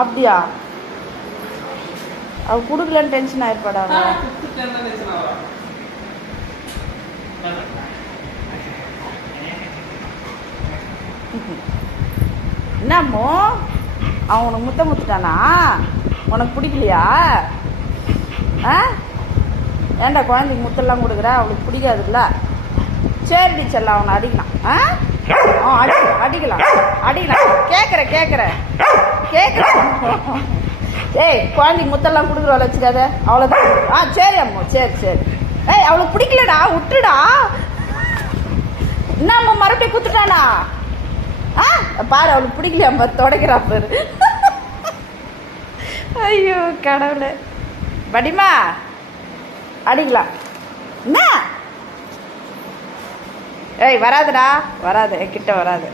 அப்படியா? அவ குடுக்கலன்னு டென்ஷன் ஆயிருப்பாடா. என்னம்மோ அவன் உனக்கு முத்துட்டானா? உனக்கு பிடிக்கலையா? ஏன்டா குழந்தைக்கு முத்தெல்லாம் கொடுக்குற? அவளுக்கு பிடிக்காதுல்ல. சரி செல்லாம் அவனை அடிக்கலாம். அடிக்கலாம் கேட்குறேன் ஏய் குழந்தைக்கு முத்தெல்லாம் கொடுக்குறவள வச்சுக்காத. அவ்வளோதான். சரி அம்மோ சரி. ஏய் அவளுக்கு பிடிக்கலடா, விட்டுடா. என்ன அம்மா மறுபடியும் குத்துட்டானா? பாரு அவளுக்கு பிடிக்கலையா தொடக்கிறா பாரு. ஐயோ கடவுளே. படிமா அடிக்கலாம். என்ன? ஏய் வராதுடா, வராது, என்கிட்ட வராது.